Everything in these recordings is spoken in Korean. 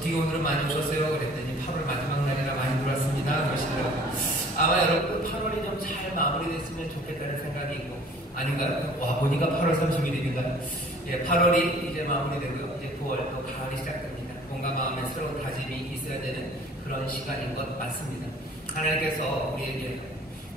어떻게 오늘은 많이 오셨어요? 그랬더니 8월 마지막 날이라 많이 들어왔습니다. 그러시더라고요. 아마 여러분 8월이 좀 잘 마무리됐으면 좋겠다는 생각이 있고, 아닌가요? 와, 보니까 8월 30일입니다. 예, 8월이 이제 마무리되고요. 이제 9월 또 가을이 시작됩니다. 뭔가 마음에 새로운 다짐이 있어야 되는 그런 시간인 것 맞습니다. 하나님께서 우리에게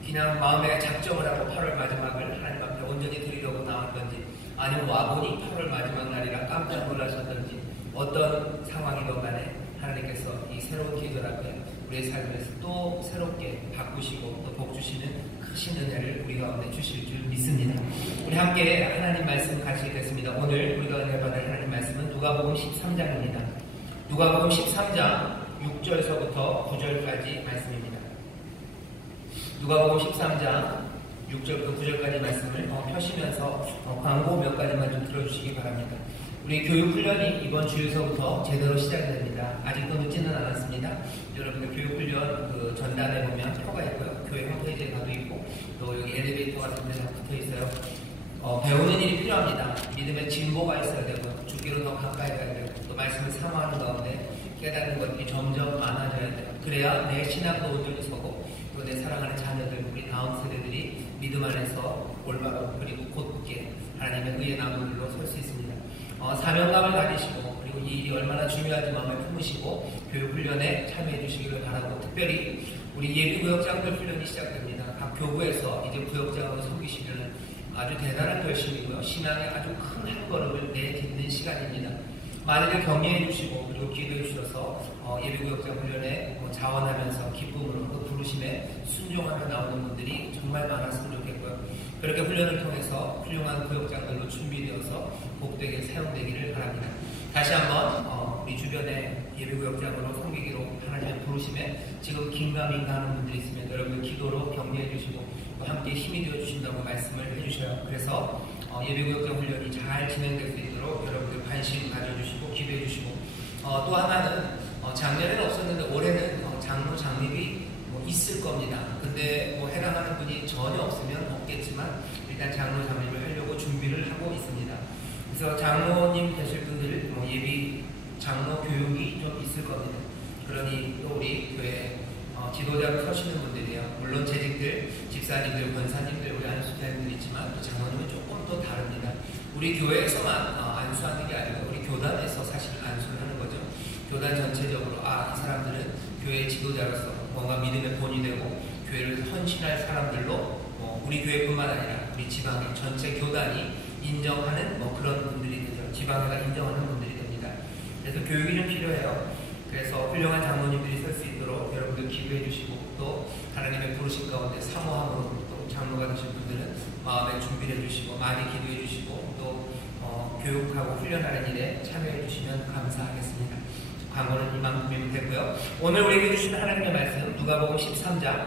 그냥 마음에 작정을 하고 8월 마지막을 하나님 앞에 온전히 드리려고 나왔던지, 아니면 와보니 8월 마지막 날이라 깜짝 놀라셨던지, 어떤 상황이든 간에 하나님께서 이 새로운 계절 앞에 우리의 삶에서 또 새롭게 바꾸시고 또 복 주시는 크신 은혜를 우리 가운데 주실 줄 믿습니다. 우리 함께 하나님 말씀 가시겠습니다. 오늘 우리가 은혜 받을 하나님 말씀은 누가복음 13장입니다. 누가복음 13장 6절서부터 9절까지 말씀입니다. 누가복음 13장 6절부터 9절까지 말씀을 펴시면서 광고 몇 가지만 좀 들어주시기 바랍니다. 우리 교육훈련이 이번 주에서부터 제대로 시작이 됩니다. 아직도 늦지는 않았습니다. 여러분들 교육훈련 그 전단에 보면 표가 있고요. 교회 홈페이지에 가도 있고, 또 여기 엘리베이터 같은 데가 붙어 있어요. 배우는 일이 필요합니다. 믿음의 진보가 있어야 되고요. 주기로 더 가까이 가야 되고, 또 말씀을 사모하는 가운데 깨닫는 것들이 점점 많아져야 돼요. 그래야 내 신앙도 온전히 서고, 또 내 사랑하는 자녀들, 우리 다음 세대들이 믿음 안에서 올바로 그리고 곧게 하나님의 의의 나무들로 설 수 있습니다. 사명감을 가지시고, 그리고 이 일이 얼마나 중요한지 마음에 품으시고 교육훈련에 참여해 주시기를 바라고, 특별히 우리 예비구역장들 훈련이 시작됩니다. 각 교구에서 이제 구역장으로 섬기시려는 아주 대단한 결심이고요. 신앙의 아주 큰 한 걸음을 내딛는 시간입니다. 많이들 격려해 주시고 그리고 기도해 주셔서 예비구역장 훈련에 자원하면서 기쁨으로 그 부르심에 순종하며 나오는 분들이 정말 많았으면 좋겠고요. 그렇게 훈련을 통해서 훌륭한 구역장들로 준비되어서 복되게 사용되기를 바랍니다. 다시 한번 우리 주변에 예비구역장으로 섬기기로 하나님의 부르심에 지금 긴가민가 하는 분들이 있으면 여러분 기도로 격려해 주시고 또 함께 힘이 되어 주신다고 말씀을 해주셔요. 그래서 예비구역장 훈련이 잘 진행될 수 있도록 여러분들 관심 가져주시고 기도해 주시고, 또 하나는 작년에는 없었는데 올해는 장로 장립이 있을 겁니다. 근데 해당하는 분이 전혀 없으면 없겠지만 일단 장로 장립을 하려고 준비를 하고 있습니다. 그래서 장로님 되실 분들 예비 장로 교육이 좀 있을 겁니다. 그러니 또 우리 교회 지도자로 서시는 분들이요. 물론 재직들, 집사님들, 권사님들, 우리 안수자님들 있지만 또 장로님은 조금 또 다릅니다. 우리 교회에서만 안수하는 게 아니고 우리 교단에서 사실 안수를 하는 거죠. 교단 전체적으로 이 사람들은 교회의 지도자로서 뭔가 믿음의 본이 되고 교회를 헌신할 사람들로 우리 교회뿐만 아니라 우리 지방의 전체 교단이 인정하는 그런 분들이 되죠. 지방회가 인정하는 분들이 됩니다. 그래서 교육이 좀 필요해요. 그래서 훌륭한 장로님들이 설 수 있도록 여러분들 기도해 주시고, 또 하나님의 부르심 가운데 사모함으로 또 장로가 되신 분들은 마음에 준비해 주시고 많이 기도해 주시고 또 교육하고 훈련하는 일에 참여해 주시면 감사하겠습니다. 광고는 이만큼이면 되고요. 오늘 우리에게 주신 하나님의 말씀 누가복음 13장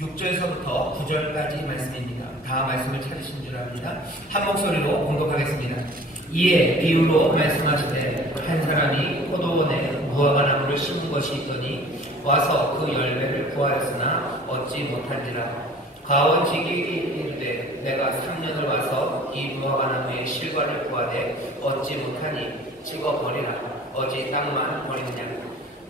6절서부터 9절까지 말씀입니다. 다 말씀을 찾으신 줄 압니다. 한 목소리로 공독하겠습니다. 이에 비유로 말씀하시되 한 사람이 포도원에 무화과 나무를 심은 것이 있더니 와서 그 열매를 구하였으나 얻지 못한지라. 가원지기에게 이르되 내가 3년을 와서 이 무화과 나무의 실과를 구하되 얻지 못하니 찍어버리라. 어찌 땅만 버리느냐.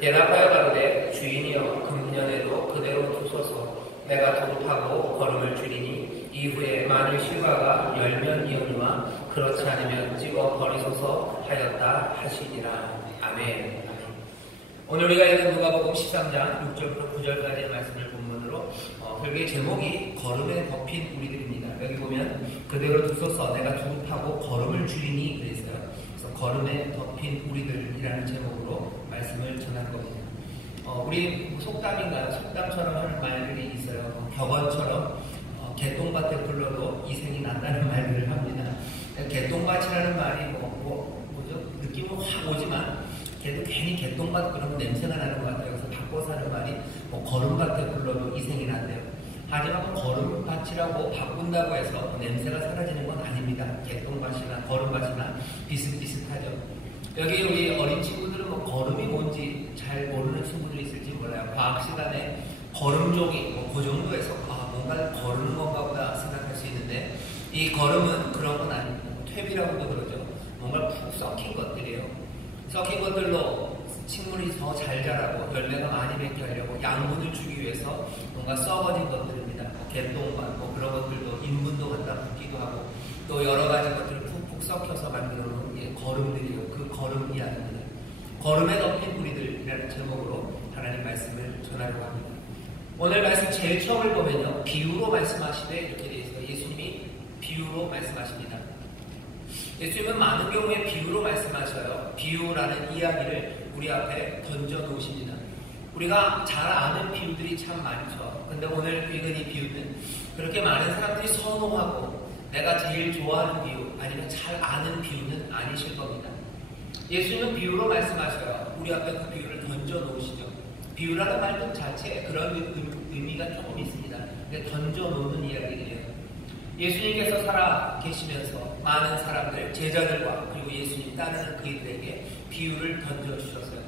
대답하여 가로되 주인이여 금년에도 그대로 두소서. 내가 도급하고 걸음을 줄이니 이후에 많은 실과가 열면이오니와 그렇지 않으면 찍어 버리소서 하였다 하시니라. 아멘. 오늘 우리가 읽은 누가복음 13장 6절부터 9절까지의 말씀을 본문으로 별개의 제목이 걸음에 덮인 우리들입니다. 여기 보면 그대로 두소서 내가 도급하고 걸음을 줄이니 그랬어요. 그래서 걸음에 덮인 우리들이라는 제목으로 말씀을 전한 겁니다. 우리 속담인가요? 속담처럼 하는 말들이 있어요. 격언처럼 개똥밭에 불러도 이생이 난다는 말들을 합니다. 개똥밭이라는 말이 뭐죠? 느낌은 확 오지만 걔도 괜히 개똥밭 그러면 냄새가 나는 것 같아요. 그래서 바꿔서 하는 말이 걸음밭에 불러도 이생이 난대요. 하지만 걸음밭이라고 바꾼다고 해서 냄새가 사라지는 건 아닙니다. 개똥밭이나 걸음밭이나 비슷비슷하죠. 여기 우리 어린 친구들은 걸음이 뭔지 잘 모르는 친구들이 있을지 몰라요. 과학 시간에 걸음종이 그 정도에서 뭔가 거르는 건가 보다 생각할 수 있는데, 이 걸음은 그런 건 아닙니다. 퇴비라고도 그러죠. 뭔가 푹 썩힌 것들이에요. 썩힌 것들로 식물이 더 잘 자라고 열매가 많이 맺게 하려고 양분을 주기 위해서 뭔가 썩어진 것들입니다. 개똥밭 그런 것들도 인분도 갖다 붓기도 하고 또 여러 가지 것들을 푹푹 썩혀서 만들어 놓은 거름들이요. 그 거름 이야기입니다. 거름에 덮인 뿌리들이라는 제목으로 하나님 말씀을 전하려고 합니다. 오늘 말씀 제일 처음을 보면요. 비유로 말씀하시되 이렇게 되어 있어요. 예수님이 비유로 말씀하십니다. 예수님은 많은 경우에 비유로 말씀하셔요. 비유라는 이야기를 우리 앞에 던져 놓으십니다. 우리가 잘 아는 비유들이 참 많죠. 근데 오늘 읽은 이 비유는 그렇게 많은 사람들이 선호하고 내가 제일 좋아하는 비유 아니면 잘 아는 비유는 아니실 겁니다. 예수님은 비유로 말씀하셔요. 우리 앞에 그 비유를 던져 놓으시죠. 비유라는 말 자체에 그런 의미가 조금 있습니다. 근데 던져 놓는 이야기들이에요. 예수님께서 살아 계시면서 많은 사람들, 제자들과 그리고 예수님 따르는 그들에게 비유를 던져주셨어요.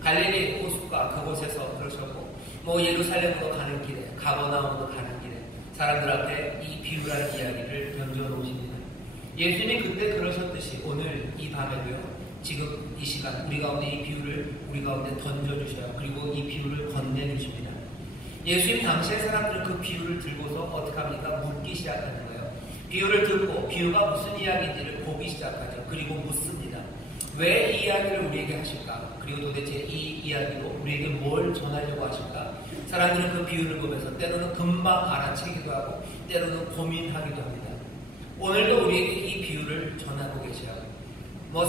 갈릴리 호숫가 그곳에서 그러셨고 예루살렘으로 가는 길에 가버나움으로 가는 길에 사람들 앞에 이 비유라는 이야기를 던져놓으십니다. 예수님이 그때 그러셨듯이 오늘 이 밤에도요. 지금 이 시간 우리 가운데 이 비유를 우리 가운데 던져주셔요. 그리고 이 비유를 건네주십니다. 예수님 당시의 사람들은 그 비유를 들고서 어떻게 합니까? 묻기 시작하는 거예요. 비유를 듣고 비유가 무슨 이야기인지를 보기 시작하죠. 그리고 묻습니다. 왜 이 이야기를 우리에게 하실까? 그리고 도대체 이 이야기로 우리에게 뭘 전하려고 하실까? 사람들은 그 비유를 보면서 때로는 금방 알아채기도 하고 때로는 고민하기도 합니다. 오늘도 우리에게 이 비유를 전하고 계셔요.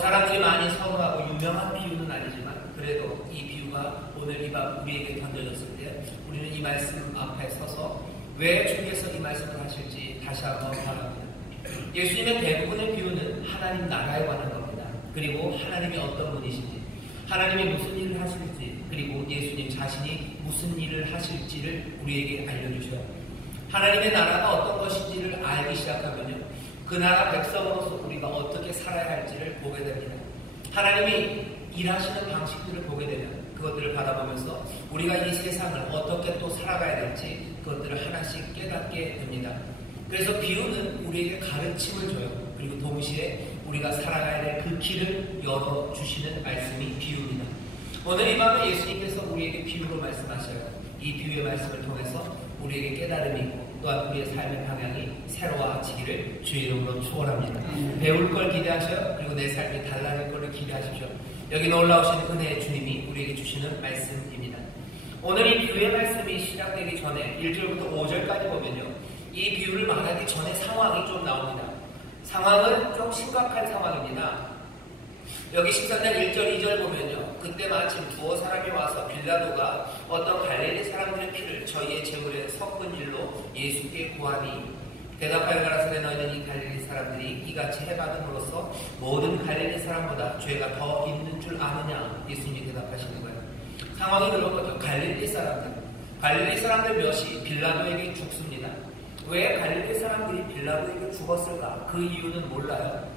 사람들이 많이 선호하고 유명한 비유는 아니지만 그래도 이 비유가 오늘 이 밤 우리에게 던져졌을 때 우리는 이 말씀 앞에 서서 왜 주께서 이 말씀을 하실지 다시 한번 바랍니다. 예수님의 대부분의 비유는 하나님 나라에 관한 겁니다. 그리고 하나님이 어떤 분이신지 하나님이 무슨 일을 하실지 그리고 예수님 자신이 무슨 일을 하실지를 우리에게 알려주셔요. 하나님의 나라가 어떤 것인지를 알기 시작하면요. 그 나라 백성으로서 우리가 어떻게 살아야 할지를 보게 됩니다. 하나님이 일하시는 방식들을 보게 되면 그것들을 바라보면서 우리가 이 세상을 어떻게 또 살아가야 될지 그것들을 하나씩 깨닫게 됩니다. 그래서 비유는 우리에게 가르침을 줘요. 그리고 동시에 우리가 살아가야 될 그 길을 열어주시는 말씀이 비유입니다. 오늘 이 밤에 예수님께서 우리에게 비유로 말씀하셔요. 이 비유의 말씀을 통해서 우리에게 깨달음이 있고 또한 우리의 삶의 방향이 새로워지기를 주의 이름으로 축원합니다. 배울 걸 기대하셔요. 그리고 내 삶이 달라질 것을 기대하십시오. 여기 놀라우신 은혜의 주님이 우리에게 주시는 말씀입니다. 오늘 이 비유의 말씀이 시작되기 전에 1절부터 5절까지 보면요. 이 비유를 말하기 전에 상황이 좀 나옵니다. 상황은 좀 심각한 상황입니다. 여기 13장 1절 2절 보면요. 그때 마침 두어 사람이 와서 빌라도가 어떤 갈릴리 사람들의 피를 저희의 제물에 섞은 일로 예수께 구하니 대답하여 가라사대 너희는 이 갈릴리 사람들이 이같이 해받음으로써 모든 갈릴리 사람보다 죄가 더 있는 줄 아느냐? 예수님이 대답하시는 거예요. 상황이 그런 거죠. 갈릴리 사람들 몇이 빌라도에게 죽습니다. 왜 갈릴리 사람들이 빌라도에게 죽었을까? 그 이유는 몰라요.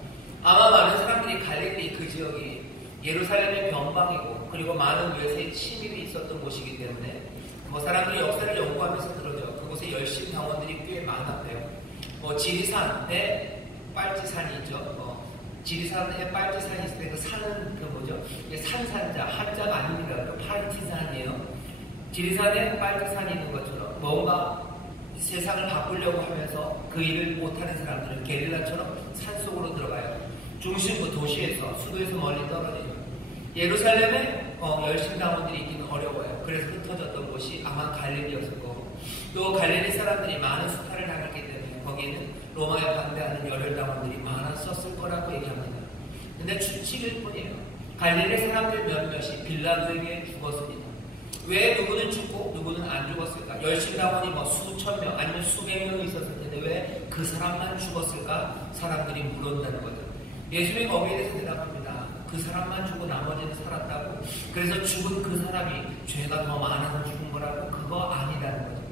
아마 많은 사람들이 갈릴리 그 지역이 예루살렘의 변방이고 그리고 많은 외세의 침입이 있었던 곳이기 때문에 사람들이 역사를 연구하면서 그러죠. 그곳에 열심 당원들이 꽤 많았대요. 지리산에 빨지산이 있죠. 지리산에 빨지산이 있을 때 그 산은 산산자 한자가 아닙니다. 파르티산이에요. 지리산에 빨지산이 있는 것처럼 뭔가 세상을 바꾸려고 하면서 그 일을 못하는 사람들은 게릴라처럼 산속으로 들어가요. 중심부 도시에서 수도에서 멀리 떨어지죠. 예루살렘에 열심당원들이 있기는 어려워요. 그래서 흩어졌던 곳이 아마 갈릴리였을 거고 또 갈릴리 사람들이 많은 수탈을 당했기 때문에 거기에는 로마에 반대하는 열혈당원들이 많았었을 거라고 얘기합니다. 근데 추측일 뿐이에요. 갈릴리 사람들 몇몇이 빌라도에게 죽었습니다. 왜 누구는 죽고 누구는 안 죽었을까? 열심당원이 수천 명 아니면 수백 명이 있었을 텐데 왜 그 사람만 죽었을까? 사람들이 물어온다는 거죠. 예수님이 거기에 대해서 대답합니다. 그 사람만 죽고 나머지는 살았다고. 그래서 죽은 그 사람이 죄가 더 많아서 죽은 거라고? 그거 아니라는 거죠.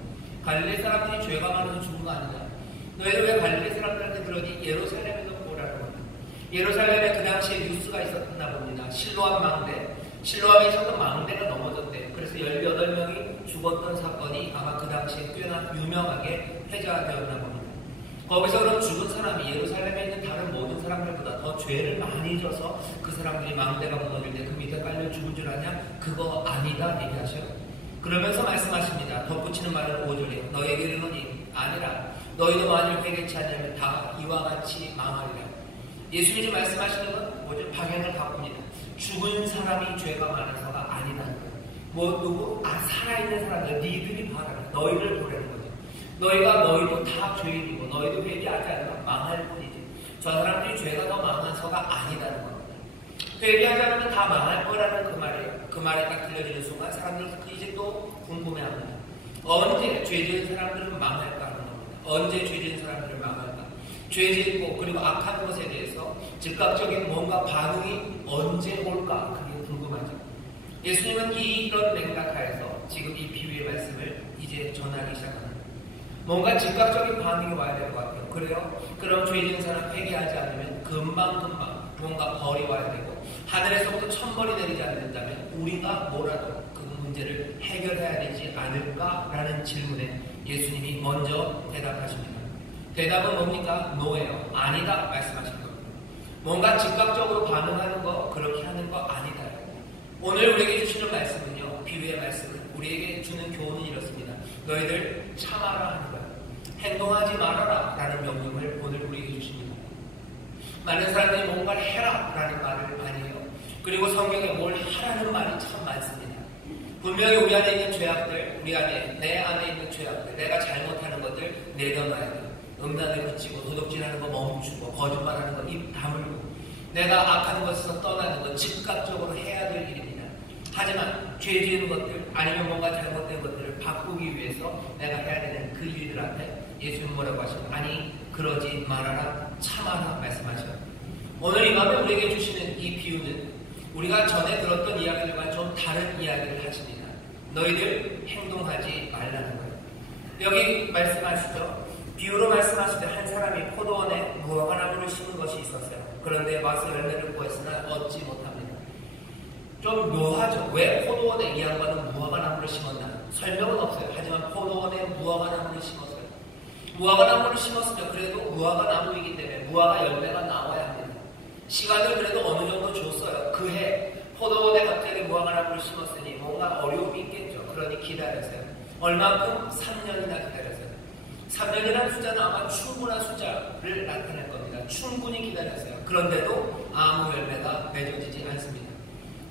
갈릴리 사람들이 죄가 많아서 죽은 거 아니다. 너희들 왜 갈릴리 사람들한테 그러니? 예루살렘에도 보라는 겁니다. 예루살렘에 그 당시에 뉴스가 있었나 봅니다. 실로암에 있었던 망대가 넘어졌대요. 그래서 18명이 죽었던 사건이 아마 그 당시에 꽤나 유명하게 회자되었나 봅니다. 거기서 그럼 죽은 사람이 예루살렘에 있는 다른 모든 사람들보다 더 죄를 많이 져서 그 사람들이 망대가 무너질 때 그 밑에 깔려 죽은 굶주라냐? 그거 아니다 얘기하셔요. 그러면서 말씀하십니다. 덧붙이는 말은 5절이에요. 너에게 이르노니 아니라 너희도 만일 회개치 않으면 다 이와 같이 망하리라. 예수님이 말씀하시는 건 뭐죠? 방향을 바꿉니다. 죽은 사람이 죄가 많아서가 아니라는 거예요. 누구? 살아있는 사람들, 니들이 봐라. 너희를 보라는 거죠. 너희도 다 죄인이고, 너희도 회개하지 않으면 망할 뿐이지. 저 사람들이 죄가 더 많아서가 아니라는 겁니다. 회개하지 않으면 다 망할 거라는 그 말이에요. 그 말이 딱 들려지는 순간 사람들은 이제 또 궁금해합니다. 언제 죄 지은 사람들은 망할까 하는 겁니다. 언제 죄 지은 사람들은 망할까? 죄 짓고 그리고 악한 것에 대해서 즉각적인 뭔가 반응이 언제 올까? 그게 궁금하죠. 예수님은 이런 맥락하에서 지금 이 비유의 말씀을 이제 전하기 시작합니다. 뭔가 즉각적인 반응이 와야 될 것 같아요. 그래요? 그럼 죄 지은 사람 회개하지 않으면 금방 뭔가 벌이 와야 되고 하늘에서부터 천벌이 내리지 않는다면 우리가 뭐라도 그 문제를 해결해야 되지 않을까라는 질문에 예수님이 먼저 대답하십니다. 대답은 뭡니까? 노예요. 아니다 말씀하신 겁니다. 뭔가 즉각적으로 반응하는 거 그렇게 하는 거 아니다. 오늘 우리에게 주시는 말씀은요. 비유의 말씀은 우리에게 주는 교훈은 이렇습니다. 너희들 참아라 하는 거예요. 행동하지 말아라 라는 명령을 오늘 우리에게 주십니다. 많은 사람들이 뭔가를 해라 라는 말을 많이 해요. 그리고 성경에 뭘 하라는 말이 참 많습니다. 분명히 우리 안에 있는 죄악들, 내 안에 있는 죄악들, 내가 잘못하는 것들 내려놔야 돼요. 음란을 그치고 도둑질하는 거 멈추고 거짓말하는 거 입 다물고 내가 악한 것에서 떠나는 거 즉각적으로 해야 될 일입니다. 하지만 죄 지은 것들 아니면 뭔가 잘못된 것들을 바꾸기 위해서 내가 해야 되는 그 일들 앞에 예수님 뭐라고 하시면 아니 그러지 말아라 참아라 말씀하셔요. 오늘 이 밤에 우리에게 주시는 이 비유는 우리가 전에 들었던 이야기들과 좀 다른 이야기를 하십니다. 너희들 행동하지 말라는 거예요. 여기 말씀하시죠. 비유로 말씀하실 때 한 사람이 포도원에 무화과나무를 심은 것이 있었어요. 그런데 와서 열매를 구했으나 얻지 못합니다. 좀 묘하죠. 왜 포도원에 이 양반은 무화과나무를 심었나? 설명은 없어요. 하지만 포도원에 무화과나무를 심었어요. 무화과나무를 심었으면 그래도 무화과나무이기 때문에 무화과 열매가 나와야 합니다. 시간을 그래도 어느 정도 줬어요. 그해 포도원에 갑자기 무화과나무를 심었으니 뭔가 어려움이 있겠죠. 그러니 기다렸어요. 얼마큼? 3년이나 기다렸어요. 3년이라는 숫자는 아마 충분한 숫자를 나타낼 겁니다. 충분히 기다렸어요. 그런데도 아무 열매가 맺어지지 않습니다.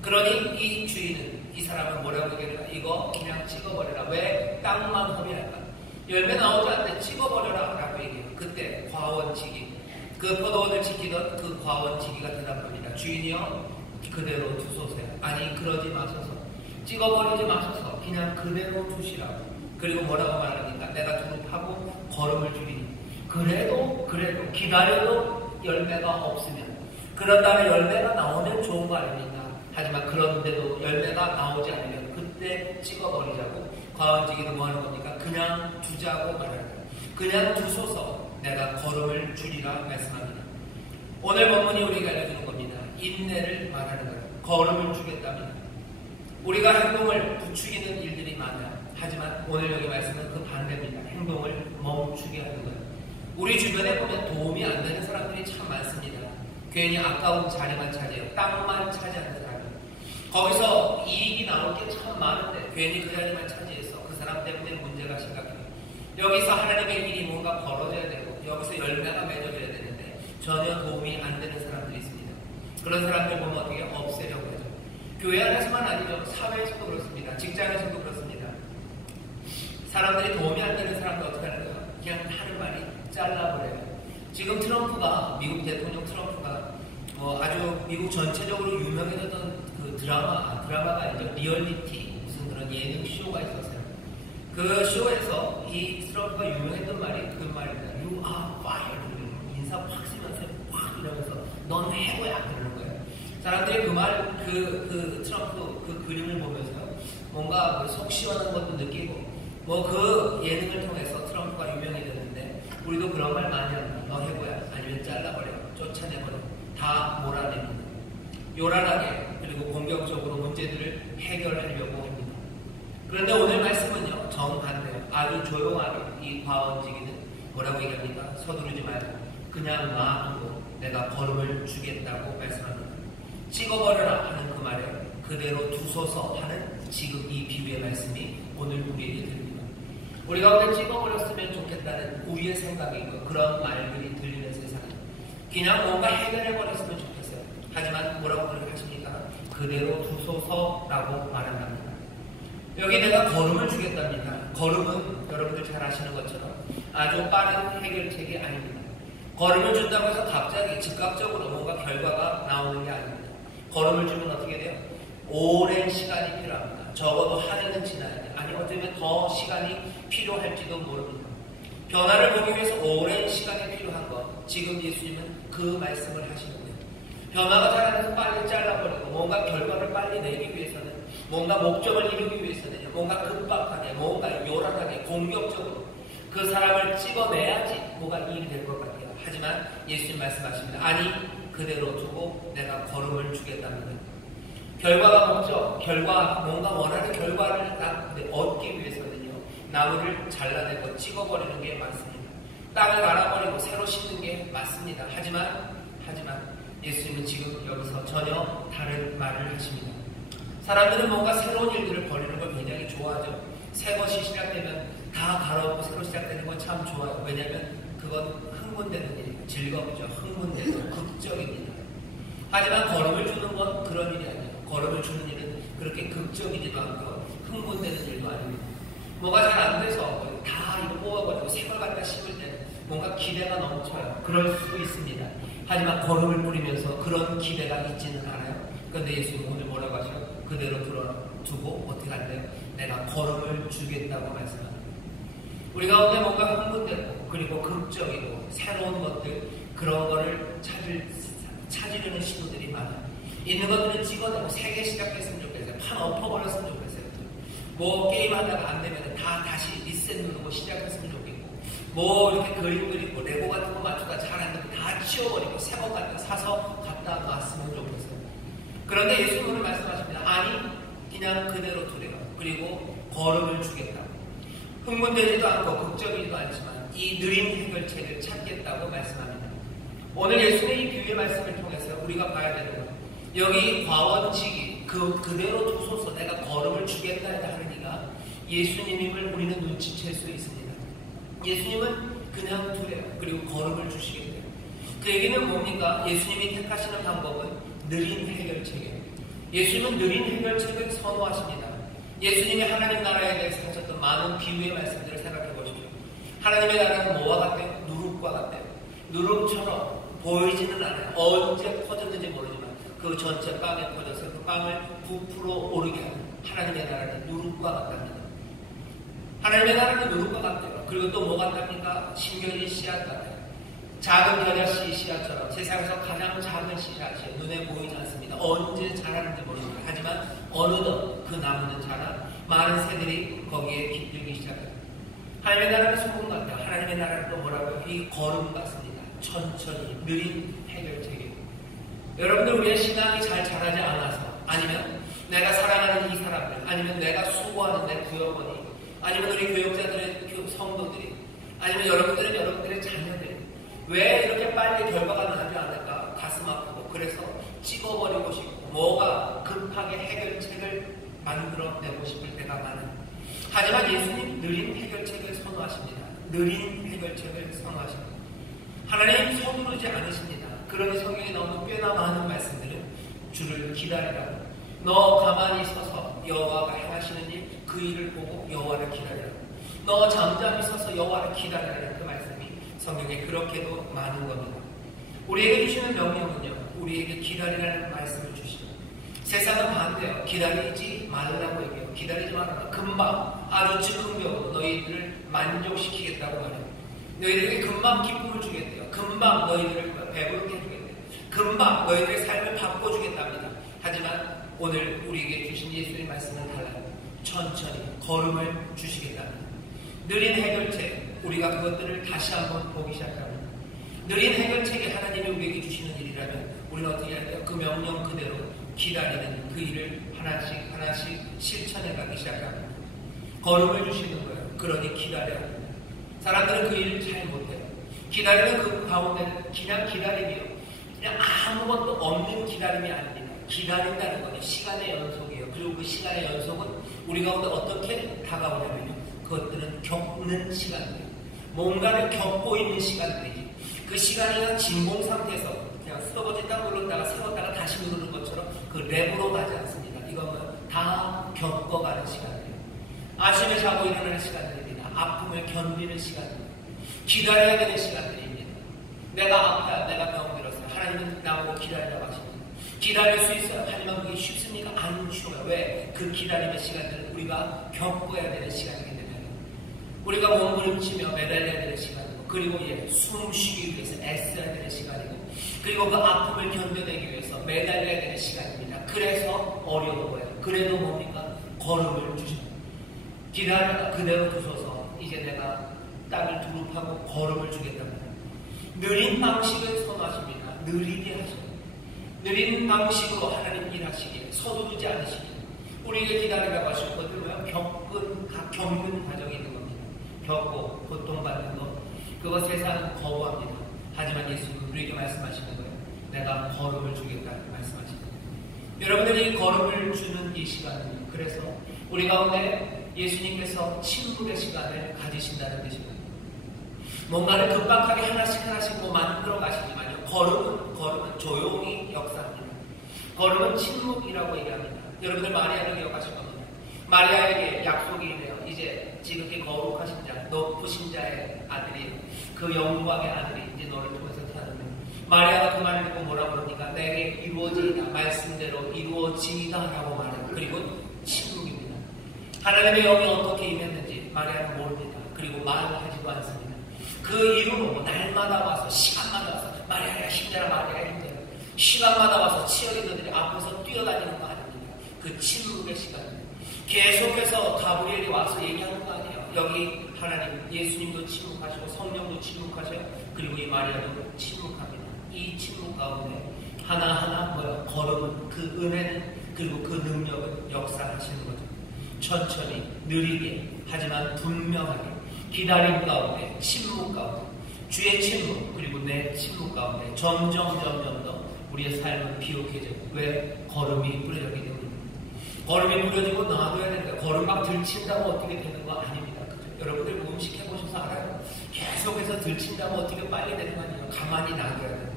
그러니 이 주인은, 이 사람은 뭐라고 얘기할까? 이거 그냥 찍어버려라. 왜 땅만 허비할까? 열매 나오지 않는데 찍어버려라 라고 얘기해요. 그때 과원지기, 그 포도원을 지키던 그 과원지기가 대답합니다. 주인이요 그대로 두소서요. 아니 그러지 마소서. 찍어버리지 마소서. 그냥 그대로 두시라고. 그리고 뭐라고 말합니까? 내가 두루 파고 걸음을 줄이니 그래도 기다려도 열매가 없으면 그런 다음에 열매가 나오면 좋은 거 아닙니까? 하지만 그런데도 열매가 나오지 않으면 그때 찍어버리자고 과원지기도 뭐 하는 겁니까? 그냥 두자고 말하는 거예요. 그냥 두소서 내가 걸음을 줄이라 말씀합니다. 오늘 본문이 우리가 알려주는 겁니다. 인내를 말하는 거예요. 걸음을 주겠답니다. 우리가 행동을 부추기는 일들이 많아요. 하지만 오늘 여기 말씀은 그 반대입니다. 행동을 멈추게 하는 거예요. 우리 주변에 보면 도움이 안 되는 사람들이 참 많습니다. 괜히 아까운 자리만 차지해요. 땅만 차지하는 사람이에요. 거기서 이익이 나올 게 참 많은데 괜히 그 자리만 차지해서 그 사람 때문에 문제가 심각해요. 여기서 하나님의 일이 뭔가 벌어져야 되고 여기서 열매가 맺어져야 되는데 전혀 도움이 안 되는 사람들이 있습니다. 그런 사람들 보면 어떻게 없애려고 하죠. 교회 안에서만 아니죠. 사회에서도 그렇습니다. 직장에서도 그렇습니다. 사람들이 도움이 안 되는 사람들 어떻게 하는 거예요? 그냥 하는 말이 잘라버려요. 지금 트럼프가, 미국 대통령 트럼프가 아주 미국 전체적으로 유명해졌던 그 드라마가 아니죠. 리얼리티 무슨 그런 예능 쇼가 있었어요. 그 쇼에서 이 트럼프가 유명했던 말이 그 말입니다. You are fired. 인사 확 쓰면서 확 이러면서 넌 해고야 그러는 거예요. 사람들이 그 트럼프 그 그림을 보면서 뭔가 속 시원한 것도 느끼고 그 예능을 통해서 트럼프가 유명해졌는데 우리도 그런 말 많이 합니다. 너 해고야 아니면 잘라버려 쫓아내버려 다 몰아냅니다. 요란하게 그리고 공격적으로 문제들을 해결하려고 합니다. 그런데 오늘 말씀은요 정반대예요. 아주 조용하게 이 과원지기는 뭐라고 얘기합니까? 서두르지 말고 그냥 놔두고 내가 걸음을 주겠다고 말씀합니다. 찍어버려라 하는 그 말에 그대로 두소서 하는 지금 이 비유의 말씀이 오늘 우리에게 들립니다. 우리 가운데 찍어버렸으면 좋겠다는 우리의 생각이고 그런 말들이 들리는 세상, 그냥 뭔가 해결해버렸으면 좋겠어요. 하지만 뭐라고 하십니까? 그대로 두소서라고 말한답니다. 여기 내가 걸음을 주겠답니다. 걸음은 여러분들 잘 아시는 것처럼 아주 빠른 해결책이 아닙니다. 걸음을 준다고 해서 갑자기 즉각적으로 뭔가 결과가 나오는 게 아닙니다. 걸음을 주면 어떻게 돼요? 오랜 시간이 필요합니다. 적어도 한 해는 지나야 돼요. 아니 어쩌면 더 시간이 필요할지도 모릅니다. 변화를 보기 위해서 오랜 시간이 필요한 것, 지금 예수님은 그 말씀을 하시는 거예요. 변화가 잘 안 돼서 빨리 잘라버리고 뭔가 결과를 빨리 내기 위해서는, 뭔가 목적을 이루기 위해서는 뭔가 급박하게, 뭔가 요란하게, 공격적으로 그 사람을 찍어내야지 뭐가 일이 될 것 같아요. 하지만 예수님 말씀하십니다. 아니, 그대로 두고 내가 걸음을 주겠답니다. 결과가 목적, 뭔가 원하는 결과를 얻기 위해서는요, 나무를 잘라내고 찍어버리는 게 맞습니다. 땅을 갈아버리고 새로 심는 게 맞습니다. 하지만 예수님은 지금 여기서 전혀 다른 말을 하십니다. 사람들은 뭔가 새로운 일들을 벌이는 걸 굉장히 좋아하죠. 새 것이 시작되면 다 갈아엎고 새로 시작되는 건 참 좋아요. 왜냐하면 그건 흥분되는 일이에요. 즐겁죠. 흥분되고 극적입니다. 하지만 걸음을 주는 건 그런 일이 아니에요. 걸음을 주는 일은 그렇게 극적이지도 않고 흥분되는 일도 아닙니다. 뭐가 잘 안 돼서 다 이거 뽑아버리고 새 걸 갖다 심을 때는 뭔가 기대가 넘쳐요. 그럴 수 있습니다. 하지만 걸음을 뿌리면서 그런 기대가 있지는 않아요. 그런데 예수님 오늘 뭐라고 하셔요? 그대로 두고 어떻게 할래요? 내가 걸음을 주겠다고 말씀합니다. 우리 가운데 뭔가 흥분되고 그리고 극적이고 새로운 것들, 그런 거를 찾으려는 시도들이 많아요. 있는 것들을 찍어내고 새 개 시작했으면 좋겠어요. 판 엎어버렸으면 좋겠어요. 뭐 게임하다가 안 되면 다시 리셋 누르고 시작했으면 좋겠고, 뭐 이렇게 그림 그리고 레고 같은 거 맞추다 잘 안 되면 다 치워버리고 새 것 갖다 사서 갖다 놨으면 좋겠어요. 그런데 예수님은 오늘 말씀하십니다. 아니, 그냥 그대로 두래요. 그리고 걸음을 주겠다. 흥분되지도 않고 극적이지도 않지만 이 느린 해결책을 찾겠다고 말씀합니다. 오늘 예수님의 이 비유의 말씀을 통해서 우리가 봐야 되는 건, 여기 과원직이 그대로 두소서 내가 걸음을 주겠다 하는 이가 예수님임을 우리는 눈치챌 수 있습니다. 예수님은 그냥 두래요. 그리고 걸음을 주시겠대요. 그 얘기는 뭡니까? 예수님이 택하시는 방법은 느린 해결책이에요. 예수님은 느린 해결책을 선호하십니다. 예수님이 하나님 나라에 대해서 하셨던 많은 비유의 말씀들을 생각해 보십시오. 하나님의 나라는 뭐와 같아요? 누룩과 같아요. 누룩처럼 보이지는 않아요. 언제 퍼졌는지 모르지만 그 전체 빵에 퍼져서 그 빵을 부풀어 오르게 하는 하나님의 나라는 누룩과 같답니다. 하나님의 나라는 누룩과 같아요. 그리고 또 뭐 같답니까? 심겨진 씨앗 같아요. 작은 겨자씨 씨앗처럼 세상에서 가장 작은 씨앗이에요. 눈에 보이지 않습니다. 언제 자라는지 모릅니다. 하지만 어느덧 그 나무는 자라 많은 새들이 거기에 깃들기 시작해요. 하나님의 나라는 소금 같아요. 하나님의 나라는 또 뭐라고요? 이 걸음 같습니다. 천천히 느린 해결책이에요. 여러분들, 우리의 신앙이 잘 자라지 않아서, 아니면 내가 사랑하는 이 사람들, 아니면 내가 수고하는 내 구역원이, 아니면 우리 교역자들의 성도들이, 아니면 여러분들의 자녀들이 왜 이렇게 빨리 결과가 나지 않을까 가슴 아프고, 그래서 찍어버리고 싶고 뭐가 급하게 해결책을 만들어내고 싶을 때가 많아요. 하지만 예수님 느린 해결책을 선호하십니다. 느린 해결책을 선호하십니다. 하나님 서두르지 않으십니다. 그러니 성경에 나오는 꽤나 많은 말씀들은 주를 기다리라고, 너 가만히 서서 여호와가 행하시는 일 그 일을 보고 여호와를 기다리라고, 너 잠잠히 서서 여호와를 기다리라는 그 말씀이 성경에 그렇게도 많은 겁니다. 우리에게 주시는 명령은요, 우리에게 기다리라는 말씀을 주시죠. 세상은 반대요. 기다리지 말라고 얘기해요. 기다리지 말아라. 금방 아주 즉흥적으로 너희들을 만족시키겠다고 말해요. 너희들에게 금방 기쁨을 주겠대요. 금방 너희들을 배부르게 해주겠대요. 금방 너희들의 삶을 바꿔주겠답니다. 하지만 오늘 우리에게 주신 예수의 말씀은 달라요. 천천히 걸음을 주시겠답니다. 느린 해결책, 우리가 그것들을 다시 한번 보기 시작합니다. 느린 해결책이 하나님이 우리에게 주시는 일이라면 우리는 어떻게 할까요? 그 명령 그대로 기다리는 그 일을 하나씩 실천해 가기 시작합니다. 걸음을 주시는 거예요. 그러니 기다려야 합니다. 사람들은 그 일을 잘 못해요. 기다리는 그 가운데는 그냥 기다림이요. 그냥 아무것도 없는 기다림이 아닙니다. 기다린다는 것이 시간의 연속이요. 우리 가운데 어떻게 다가오냐면요. 그것들은 겪는 시간들이에요. 뭔가를 겪고 있는 시간들이지. 그 시간이 진공 상태에서 그냥 스톱버튼 딱 누르다가 세웠다가 다시 누르는 것처럼 그 랩으로 가지 않습니다. 이건 다 겪어가는 시간이에요. 아침에 자고 일어나는 시간들입니다. 아픔을 견디는 시간입니다. 기다려야 되는 시간들입니다. 내가 아파요. 내가 병 들었어요. 하나님은 나보고 기다리라고 하십니다. 기다릴 수 있어요. 하지만 그게 쉽습니까? 안 쉬워요. 왜? 그 기다림의 시간들은 우리가 겪어야 되는 시간이기 때문에 우리가 몸부림치며 매달려야 되는 시간이고, 그리고 숨 쉬기 위해서 애써야 되는 시간이고, 그리고 그 아픔을 견뎌내기 위해서 매달려야 되는 시간입니다. 그래서 어려운 거예요. 그래도 뭡니까? 걸음을 주셔요. 기다려라. 그대로 두셔서 이제 내가 땅을 두릅하고 걸음을 주겠답니다. 느린 방식을 선호하십니다. 느리게 하셔요. 느린 방식으로 하나님 일하시기에 서두르지 않으시기에 우리에게 기다리라고 하실 것들 겪는 과정이 있는 겁니다. 겪고 고통받는 것, 그거 세상은 거부합니다. 하지만 예수님은 우리에게 말씀하시는 거예요. 내가 걸음을 주겠다는 말씀하시는 거예요. 여러분들이 걸음을 주는 이 시간은 그래서 우리 가운데 예수님께서 침묵의 시간을 가지신다는 뜻입니다. 뭔가를 급박하게 하나씩 만들어 가시지만요. 걸음은 조용히 역사합니다. 걸음은 침묵이라고 얘기합니다. 여러분들 마리아를 기억하실 겁니다. 마리아에게 약속이 있네요. 이제 지극히 거룩하신 자, 높으신 자의 아들이, 그 영광의 아들이 이제 너를 통해서 태어납니다. 마리아가 그 말을 듣고 뭐라고 그럽니까? 내게 이루어지이다. 말씀대로 이루어지이다 라고 말해요. 그리고 침묵입니다. 하나님의 영이 어떻게 임했는지 마리아는 모릅니다. 그리고 말을 하지도 않습니다. 그 이루로 날마다 와서, 시간마다 와서 마리아야 힘내라, 마리아야 힘내라. 시간마다 와서 치어리더들이 앞에서 뛰어다니는 거 아닙니까? 그 침묵의 시간입니다. 계속해서 가브리엘이 와서 얘기하는 거 아니에요. 여기 하나님, 예수님도 침묵하시고 성령도 침묵하셔요. 그리고 이 마리아도 침묵합니다. 이 침묵 가운데 하나하나 걸음은, 그 은혜는, 그리고 그 능력은 역사하시는 거죠. 천천히, 느리게, 하지만 분명하게, 기다림 가운데, 침묵 가운데, 주의 침묵, 그리고 내 침묵 가운데 점점 더 우리의 삶은 비옥해지고, 왜? 걸음이 뿌려졌기 때문입니다. 걸음이 뿌려지고 놔둬야 되는데, 걸음 막 들친다고 어떻게 되는 거 아닙니다. 그죠? 여러분들 음식 해보셔서 알아요. 계속해서 들친다고 어떻게 빨리 되는 거 아니에요. 가만히 놔둬야 돼요.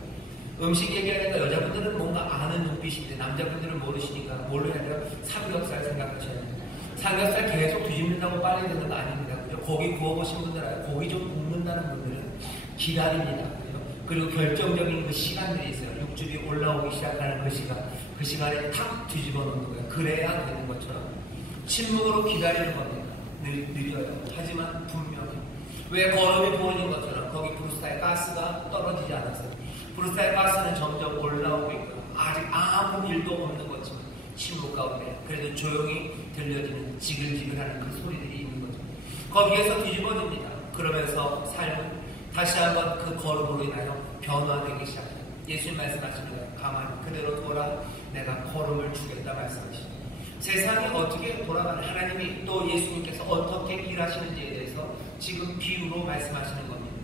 음식 얘기하니까 여자분들은 뭔가 아는 눈빛인데 남자분들은 모르시니까 뭘로 해야 돼요? 삼겹살 생각하셔야 돼요. 삼겹살 계속 뒤집는다고 빨리 되는 거 아닙니다. 그죠? 고기 구워보신 분들 알아요. 고기 좀 굽는다는 분들은 기다립니다. 그죠? 그리고 결정적인 그 시간들이 있어요. 육즙이 올라오기 시작하는 그 시간에 탁 뒤집어 놓는 거예요. 그래야 되는 것처럼 침묵으로 기다리는 겁니다. 느려요. 하지만 분명히. 왜 걸음이 부어진 것처럼 거기 브루스타의 가스가 떨어지지 않았어요. 브루스타의 가스는 점점 올라오고 있고요. 아직 아무 일도 없는 것처럼 침묵 가운데 그래도 조용히 들려지는 지글지글하는 그 소리들이 있는 거죠. 거기에서 뒤집어집니다. 그러면서 삶은 다시 한번 그 걸음으로 인하여 변화되기 시작해요. 예수님 말씀하시는 거예요. 가만히 그대로 돌아, 내가 걸음을 주겠다 말씀하시죠. 세상이 어떻게 돌아가는, 하나님이 또 예수님께서 어떻게 일하시는지에 대해서 지금 비유로 말씀하시는 겁니다.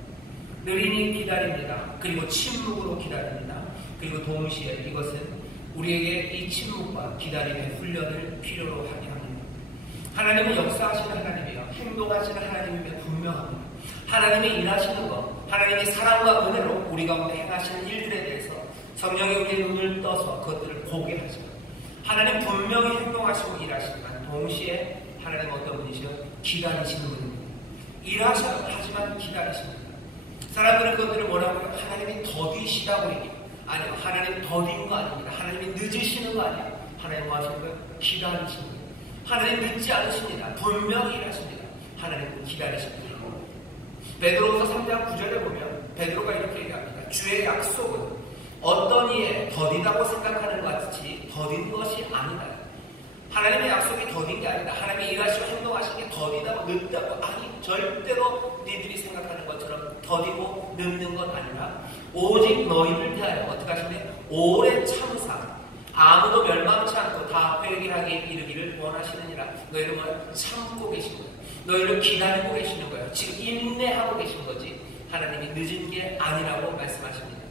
느리니 기다립니다. 그리고 침묵으로 기다립니다. 그리고 동시에 이것은 우리에게 이 침묵과 기다림의 훈련을 필요로 하게 합니다. 하나님은 역사하시는 하나님이에요. 행동하시는 하나님이며 분명합니다. 하나님이 일하시는 것, 하나님이 사랑과 은혜로 우리 가운데 행하시는 일들에 대해서 성령이 우리의 눈을 떠서 그것들을 보게 하시고, 하나님 분명히 행동하시고 일하시지만 동시에 하나님 어떤 분이시요? 기다리시는 분입니다. 일하셔요. 하지만 기다리십니다. 사람들은 그것들을 뭐라고 해요? 하나님이 더디시다고 얘기해요. 아니요. 하나님 더딘 거 아닙니다. 하나님이 늦으시는 거 아니에요. 하나님 뭐 하시는 거예요? 기다리시는 거예요. 하나님 늦지 않으십니다. 분명히 일하십니다. 하나님은 기다리십니다. 베드로후서 3장 9절에 보면 베드로가 이렇게 얘기합니다. 주의 약속은 어떤 이에 더디다고 생각하는 것 같이 더딘 것이 아니다. 하나님의 약속이 더딘 게 아니다. 하나님이 일하시고 행동하시는 게 더디다고 늦다고, 아니 절대로 니들이 생각하는 것처럼 더디고 늦는 것 아니라 오직 너희를 대하여 어떻게 하시네? 오래 참으사 아무도 멸망치 않고 다 회개하게 이르기를 원하시느니라. 너희를 참고 계신 거예요. 너희를 기다리고 계시는 거예요. 지금 인내하고 계신 거지 하나님이 늦은 게 아니라고 말씀하십니다.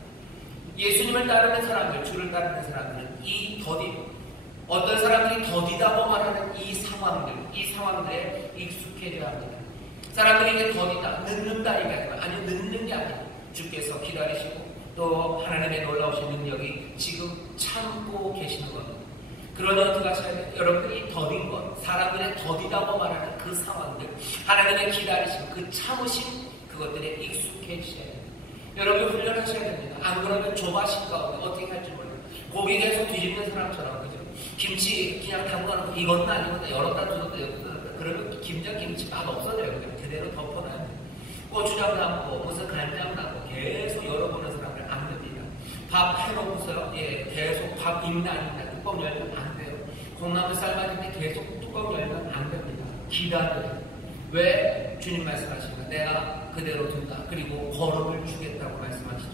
예수님을 따르는 사람들, 주를 따르는 사람들은 이 더디고, 어떤 사람들이 더디다고 말하는 이 상황 상황들, 이 상황들에 익숙해져야 합니다. 사람들이 이제 더디다, 늦는다 얘기하지만 아니 늦는 게 아니에요. 주께서 기다리시고 또 하나님의 놀라우신 능력이 지금 참고 계시는 겁니다. 그러니 어떻게 하셔야 돼요? 여러분들이 더딘 것, 사람들의 더디다고 말하는 그 상황들, 하나님의 기다리심, 그 참으심, 그것들에 익숙해지셔야 돼요. 여러분 훈련하셔야 됩니다. 안 그러면 조바심 가운데 어떻게 할지 몰라요. 고기 계속 뒤집는 사람처럼, 그죠? 김치 그냥 담궈놓고 이것도 아니거나 열었다 두었다 열었다, 그러면 김치 맛 없어져요. 그냥 그대로 덮어놔야 돼요. 고추장 담고 무슨 간장 담고 계속 열어보는 사람들 안 됩니다. 밥 해놓고서요, 계속 밥 익나 안 익나 뚜껑 열면 안 돼요. 콩나물 삶아질 때 계속 뚜껑 열면 안 됩니다. 기다려요. 왜? 주님 말씀하십니다. 내가 그대로 둔다. 그리고 걸음을 주겠다고 말씀하시죠.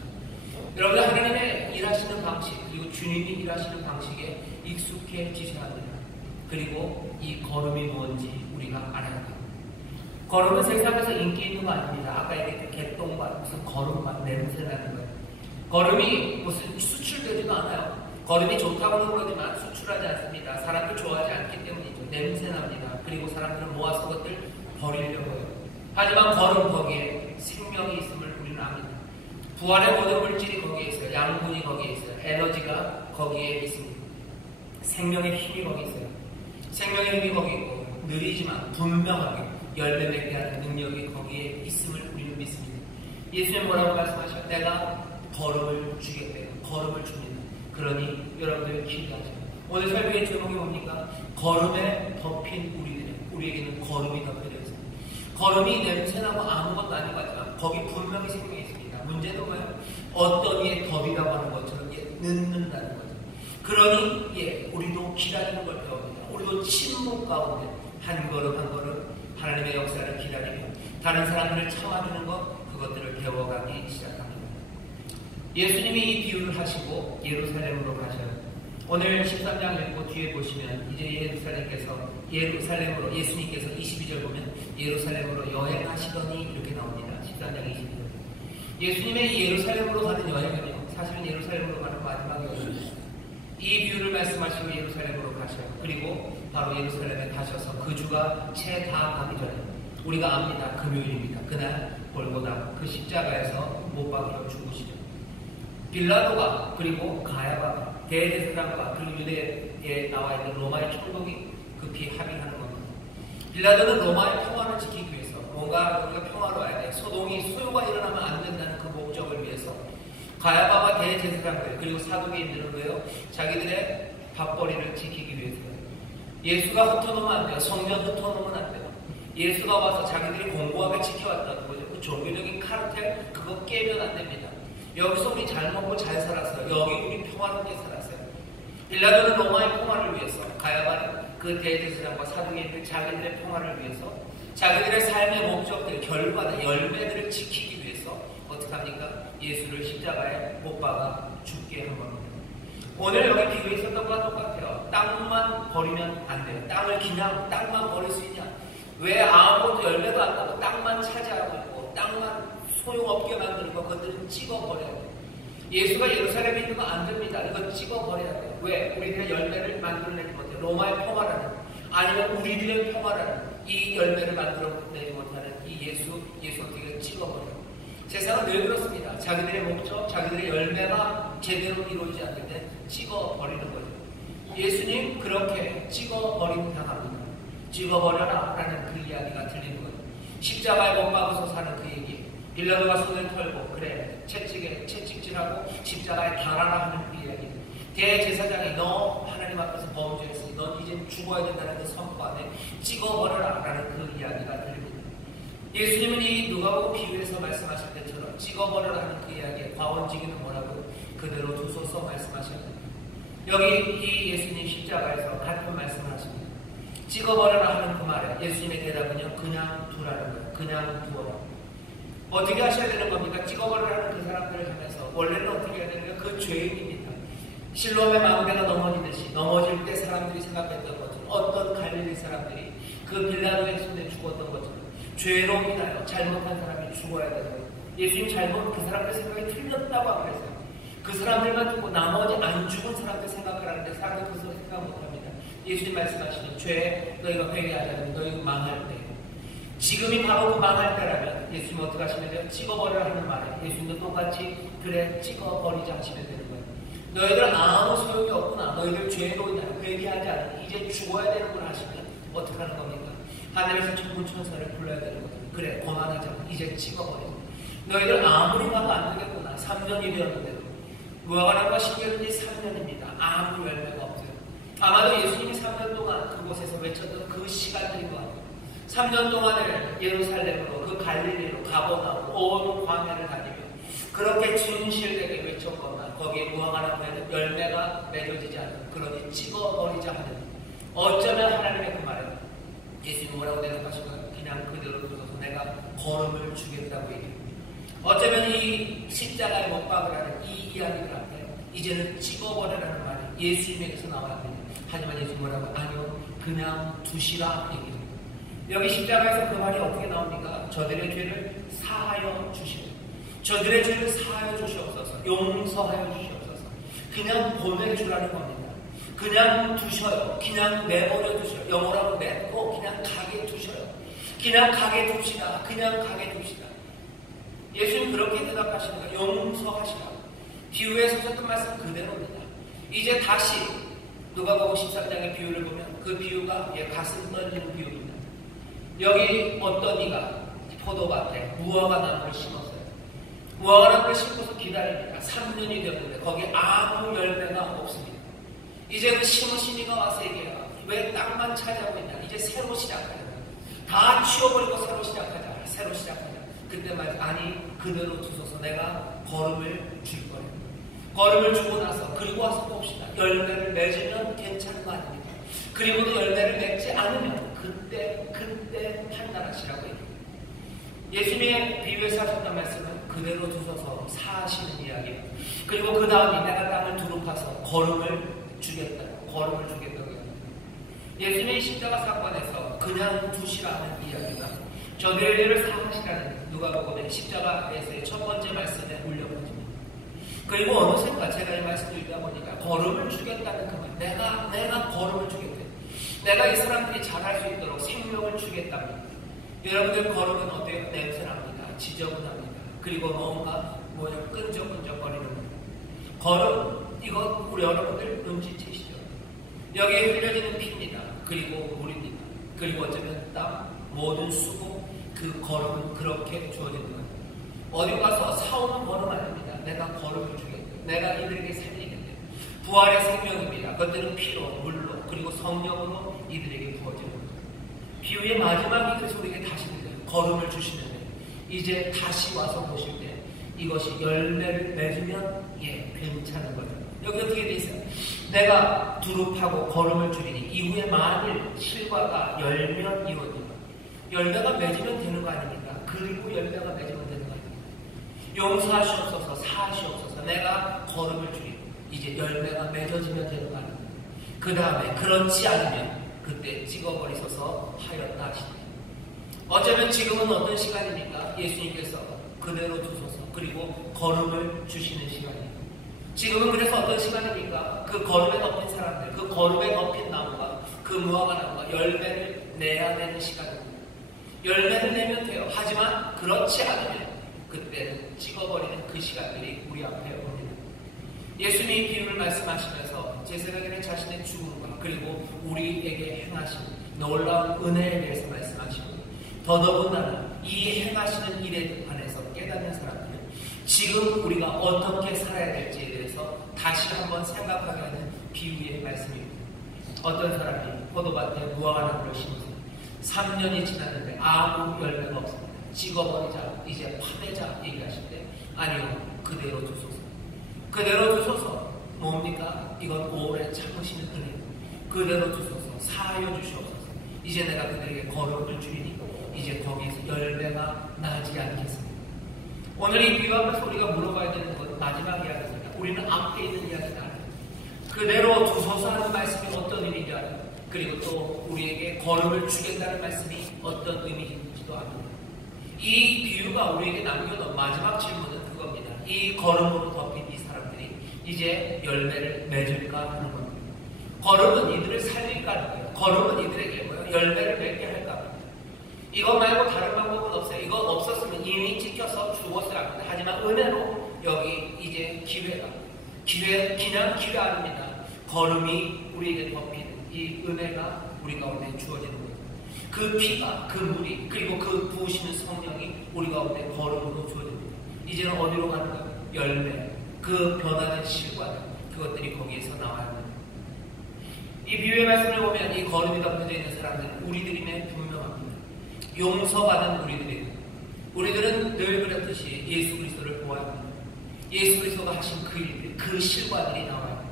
여러분, 하나님의 일하시는 방식, 그리고 주님이 일하시는 방식에 익숙해지셔야 합니다. 그리고 이 걸음이 뭔지 우리가 알아야 돼요. 걸음은 세상에서 인기 있는 거 아닙니다. 아까 얘기했던 개똥맛, 무슨 걸음맛, 냄새 나는 거예요. 걸음이 무슨 수출되지도 않아요. 걸음이 좋다고는 그러지만 수출하지 않습니다. 사람들 좋아하지 않기 때문이죠. 냄새 납니다. 그리고 사람들은 모아서 그것들 버리려고 해요. 하지만 걸음 거기에 생명이 있음을 우리는 압니다. 부활의 모든 물질이 거기에 있어요. 양분이 거기에 있어요. 에너지가 거기에 있습니다. 생명의 힘이 거기 있어요. 생명의 힘이 거기 있고 느리지만 분명하게 열매 맺게 하는 능력이 거기에 있음을 우리는 믿습니다. 예수님 뭐라고 말씀하셔요? 내가 걸음을 주겠대요. 걸음을 줍니다. 그러니 여러분들 기대하세요. 오늘 설교의 제목이 뭡니까? 걸음에 덮인 우리에게는 걸음이 덮여져 있습니다. 걸음이 냄새나고 아무것도 아닌 것 같지만 거기 분명히 생명이 있습니다. 문제는 뭐예요? 어떤 이에 덮이라고 하는 것처럼 늦는다는 거죠. 그러니 우리도 기다리는 걸 배웁니다. 우리도 침묵 가운데 한 걸음 한 걸음 하나님의 역사를 기다리며 다른 사람들을 참아주는 것, 그것들을 배워가기 시작합니다. 예수님이 이 비유를 하시고 예루살렘으로 가셔요. 오늘 13장 읽고 뒤에 보시면 이제 예루살렘으로 예수님께서 22절 보면 예루살렘으로 여행하시더니 이렇게 나옵니다. 13장 22절. 예수님의 이 예루살렘으로 가는 여행은요, 사실은 예루살렘으로 가는 마지막 여행입니다. 이 비유를 말씀하시고 예루살렘으로 가셔요. 그리고 바로 예루살렘에 가셔서 그 주가 채 다 가기 전에 우리가 압니다. 금요일입니다. 그날 골고다 그 십자가에서 못 박혀 죽으시죠. 빌라도가 그리고 가야바가 대제사장과 그리고 유대에 나와 있는 로마의 총독이 급히 합의하는 겁니다. 빌라도는 로마의 평화를 지키기 위해서 뭔가 우리가 평화로워야 돼. 소요가 일어나면 안 된다는 그 목적을 위해서 가야바와 대제사장들 그리고 사두개인들은 왜요? 자기들의 밥벌이를 지키기 위해서요. 예수가 흩어놓으면 안 돼요. 성전 흩어놓으면 안 돼요. 예수가 와서 자기들이 공고하게 지켜왔다는 거죠. 그 종교적인 카르텔 그거 깨면 안 됩니다. 여기서 우리 잘 먹고 잘 살았어요. 여기 우리 평화롭게 살았어요. 빌라도는 로마의 평화를 위해서, 가야바는 그 대제사장과 사두개인들 자기들의 평화를 위해서, 자기들의 삶의 목적들, 결과들, 열매들을 지키기 위해서 어떻게 합니까? 예수를 십자가에 못 박아 죽게 한 겁니다. 오늘 여기 비유에 있었던 것과 똑같아요. 땅만 버리면 안 돼요. 땅만 버릴 수 있냐? 왜 아무것도 열매도 안 나고 땅만 차지하고 있고 땅만 소용없게 만드는 그것들은 찍어버려야 돼요. 예수가 예루살렘에 있는 거 안 됩니다. 이거 찍어버려야 돼요. 왜? 우리들의 열매를 만들어내지 못해요. 로마의 평화라는, 아니면 우리들의 평화라는 이 열매를 만들어내지 못하는 이 예수 어떻게 찍어버려요. 세상은 늘 그렇습니다. 자기들의 목적, 자기들의 열매가 제대로 이루어지지 않을 때 찍어버리는 거죠. 예수님 그렇게 찍어버림 당합니다. 찍어버려라 라는 그 이야기가 들리는 거죠. 십자가에 못 박아서 사는 그 얘기, 빌라도가 손을 털고 그래 채찍질하고 십자가에 달아라 하는 그 이야기, 대제사장이 너 하나님 앞에서 범죄했으니 넌 이제 죽어야 된다는 그 선포 안에 찍어버려라 라는 그 이야기가 들립니다. 예수님은 이 누가복음 비유에서 말씀하실 때처럼 찍어버려라 하는 그 이야기에 과원지기는 뭐라고 그대로 두소서 말씀하셨습니다. 여기 이 예수님 십자가에서 같은 말씀을 하십니다. 찍어버려라 하는 그 말에 예수님의 대답은요, 그냥 두라는 거예요. 그냥 두어라. 어떻게 하셔야 되는 겁니까? 찍어버려라 하는 그 사람들을 하면서 원래는 어떻게 해야 되는 거예요? 그 죄인입니다. 실로암의 망대가 넘어지듯이 넘어질 때 사람들이 생각했던 것처럼, 어떤 갈릴리 사람들이 그 빌라도의 손에 죽었던 것처럼 죄로움이나요. 잘못한 사람이 죽어야 되는 거예요. 예수님 그 사람들 생각이 틀렸다고 하고 그랬어요. 그 사람들만 듣고 나머지 안 죽은 사람들 생각을 하는데 사람들 그 소리 생각 못합니다. 예수님 말씀하시는 죄 너희가 회개하지 않으면 너희가 망할 때, 지금이 바로 그 망할 때라면 예수님 어떻게 하시면 찍어버려 하는 말에 예수님도 똑같이 그래 찍어버리자 하시면 되는 거예요. 너희들 아무 소용이 없구나, 너희들 죄로 인하여 회개하지 않으면 이제 죽어야 되는구나 하시면 어떻게 하는 겁니까? 하늘에서 천군 천사를 불러야 되는 거죠. 그래 고난하자, 이제 찍어버려. 너희들 아무리 봐도 안 되겠구나, 3년이 되었는데도. 무화과나무가 심겨진 지 3년입니다. 아무 열매가 없어요. 아마도 예수님이 3년 동안 그곳에서 외쳤던 그 시간들인 것 같아요. 3년 동안을 예루살렘으로, 그 갈릴리로, 가버나움 온 광야를 다니며 그렇게 진실되게 외쳤건만 거기에 무화과나무에는 열매가 맺어지지 않는, 그러니 찍어버리자 하는, 어쩌면 하나님의 그 말에 예수님이 뭐라고 대답하신 거예요? 그냥 그대로 두어서 내가 걸음을 주겠다고 얘기합니다. 어쩌면 이 십자가에 못 박으라는 이 이야기들 앞에 이제는 찍어버리라는 말이 예수님에게서 나와야 합니다. 하지만 예수님 뭐라고? 아니요, 그냥 두시라 얘기합니다. 여기 십자가에서 그 말이 어떻게 나옵니까? 저들의 죄를 사하여 주시오. 저들의 죄를 사하여 주시옵소서. 용서하여 주시옵소서. 그냥 보내주라는 겁니다. 그냥 두셔요. 그냥 내버려 두셔요. 영어라고 냈고 그냥 가게 두셔요. 그냥 가게 둡시다. 그냥 가게 둡시다. 예수님 그렇게 대답하시는 거예요. 용서하시라고. 비유에 서셨던 말씀 그대로입니다. 이제 다시 누가복음 13장의 비유를 보면 그 비유가 가슴 떨리는 비유입니다. 여기 어떤 이가 포도밭에 무화과나무를 심었어요. 무화과나무를 심고서 기다립니다. 3년이 되었는데 거기에 아무 열매가 없습니다. 이제 그 심으신 이가 와서 얘기해요. 왜 땅만 차지하고 있냐? 이제 새로 시작하자. 다 치워버리고 새로 시작하자. 새로 시작하자. 그때 말 아니 그대로 두소서. 내가 걸음을 줄 거예요. 걸음을 주고 나서 그리고 와서 봅시다. 열매를 맺으면 괜찮은 거 아닙니까? 그리고도 열매를 맺지 않으면 그때 판단하시라고 얘기해요. 예수님의 비유에서 하셨던 말씀은 그대로 두소서 사하시는 이야기예요. 그리고 그 다음에 내가 땅을 두루파서 걸음을 주겠다. 걸음을 주겠다고 합니다. 예수님의 십자가 사건에서 그냥 두시라는 이야기가 저들의 죄를 사하시라는 누가복음의 십자가에서의 첫 번째 말씀에 울려버립니다. 그리고 어느샌가 제가 이 말씀을 읽다 보니까 걸음을 주겠다는 그 말, 내가 걸음을 주겠다. 내가 이 사람들이 잘할 수 있도록 생명을 주겠답니다. 여러분들 걸음은 어때요? 냄새납니다. 지저분합니다. 그리고 뭔가 끈적끈적거리는 겁니다. 걸음, 이거 우리 여러분들 눈치채시죠? 여기에 흘려지는 피입니다. 그리고 물입니다. 그리고 어쩌면 땀, 모든 수고, 그 걸음은 그렇게 주어지는 거예요. 어디 가서 사오는 걸음 아닙니다. 내가 걸음을 주겠다. 내가 이들에게 살리겠다. 부활의 생명입니다. 그것들은 피로, 물로, 그리고 성령으로 이들에게 부어지는 거죠. 비유의 마지막이 그래서 우리에게 다시 들려요. 걸음을 주시는데 이제 다시 와서 보실 때 이것이 열매를 맺으면 괜찮은 거죠. 여기 어떻게 돼 있어요? 내가 두릅하고 걸음을 주리니 이후에 만일 실과가 열면 이루어진다. 열매가 맺으면 되는 거 아닙니까? 그리고 열매가 맺으면 되는 거 아닙니까? 용서하시옵소서, 사하시옵소서. 내가 걸음을 주리니 이제 열매가 맺어지면 되는 거 아닙니까? 그 다음에 그렇지 않으면 그때 찍어버리소서 하였다 하십니다. 어쩌면 지금은 어떤 시간입니까? 예수님께서 그대로 두소서 그리고 걸음을 주시는 시간입니다. 지금은 그래서 어떤 시간입니까? 그 걸음에 덮인 사람들, 그 걸음에 덮인 나무가, 그 무화과나무가 열매를 내야 되는 시간입니다. 열매를 내면 돼요. 하지만 그렇지 않으면 그때는 찍어버리는 그 시간들이 우리 앞에 옵니다. 예수님이 비유를 말씀하시면서 제 생각에는 자신의 죽음과 그리고 우리에게 행하신 놀라운 은혜에 대해서 말씀하시고 더더군다나 이 행하시는 일에 관해서 깨닫는 사람들은 지금 우리가 어떻게 살아야 될지에 대해서 다시 한번 생각하게 하는 비유의 말씀입니다. 어떤 사람이 포도밭에 무화과나무를 심으세요. 3년이 지났는데 아무 열매가 없습니다. 찍어버리자, 이제 파내자 얘기하실 때 아니요, 그대로 두소서. 그대로 두소서. 뭡니까? 이건 오래 참으시는 은혜. 그대로 두소서. 사하여 주시옵소서. 이제 내가 그들에게 걸음을 주리니 이제 거기에서 열매가 나지 않겠습니다. 오늘 이 비유하면서 우리가 물어봐야 되는 건 마지막 이야기입니다. 우리는 앞에 있는 이야기다. 그대로 두소서 하는 말씀이 어떤 의미인지 알아요. 그리고 또 우리에게 걸음을 주겠다는 말씀이 어떤 의미인지도 압니다. 이 비유가 우리에게 남겨놓은 마지막 질문은 그겁니다. 이 걸음으로 덮인 이 사람들이 이제 열매를 맺을까 하는 겁니다. 걸음은 이들을 살릴까 하는 거예요. 걸음은 이들에게 뭐예요? 열매를 맺게 할까 하는 거예요. 이것 말고 다른 방법은 없어요. 이거 없었으면 이미 찍혀서 죽었어야 합니다. 하지만 은혜로 여기 이제 그냥 기회 아닙니다. 걸음이 우리에게 덮이는 이 은혜가 우리 가운데 주어지는 거예요. 그 피가, 그 물이, 그리고 그 부으시는 성령이 우리 가운데 걸음으로 주어집니다. 이제는 어디로 가는가? 열매, 그 변화된 실과들, 그것들이 거기에서 나와야 합니다. 이 비유의 말씀을 보면 이 걸음이 덮여져 있는 사람들은 우리들임에 분명합니다. 용서받은 우리들은 늘 그렇듯이 예수 그리스도를 보아야 합니다. 예수 그리스도가 하신 그 일들, 그 실과들이 나와야 합니다.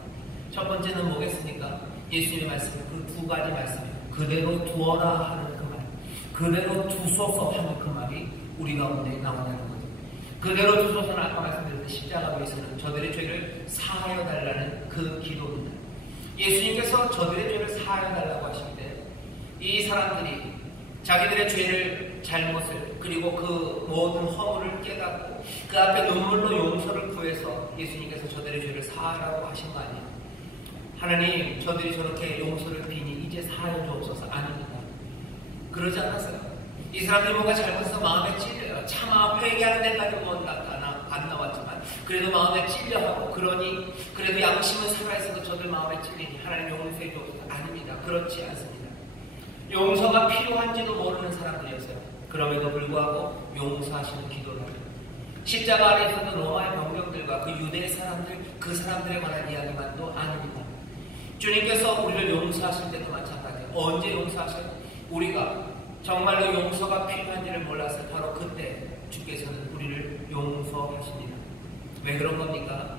첫 번째는 뭐겠습니까? 예수님의 말씀은 그 두 가지 말씀이에요. 그대로 두어라 하는 그 말, 그대로 두소서 하는 그 말이 우리 가운데 나온다는 거죠. 그대로 두소서는 아까 말씀드렸듯이 십자가 위에서는 저들의 죄를 사하여 달라는 그 기도입니다. 예수님께서 저들의 죄를 사하여 달라고 하실 때 이 사람들이 자기들의 죄를, 잘못을, 그리고 그 모든 허물을 깨닫고 그 앞에 눈물로 용서를 구해서 예수님께서 저들의 죄를 사하라고 하신 거 아니에요. 하나님, 저들이 저렇게 용서를 비니 이제 사하여 주옵소서. 아닙니다. 그러지 않았어요. 이 사람들이 뭔가 잘못해서 마음에 찔려요. 차마 회개하는 데까지 안 나왔지만 그래도 마음에 찔려하고, 그러니 그래도 양심은 살아있어서 저들 마음에 찔리니 하나님 용서해 주옵소서. 아닙니다. 그렇지 않습니다. 용서가 필요한지도 모르는 사람들이었어요. 그럼에도 불구하고 용서하시는 기도를 합니다. 십자가 아래에서도 로마의 병정들과 그 유대 사람들, 그 사람들에 관한 이야기만도 아닙니다. 주님께서 우리를 용서하실 때도 마찬가지예요. 언제 용서하셔요? 우리가 정말로 용서가 필요한지를 몰라서 바로 그때 주께서는 우리를 용서하십니다. 왜 그런 겁니까?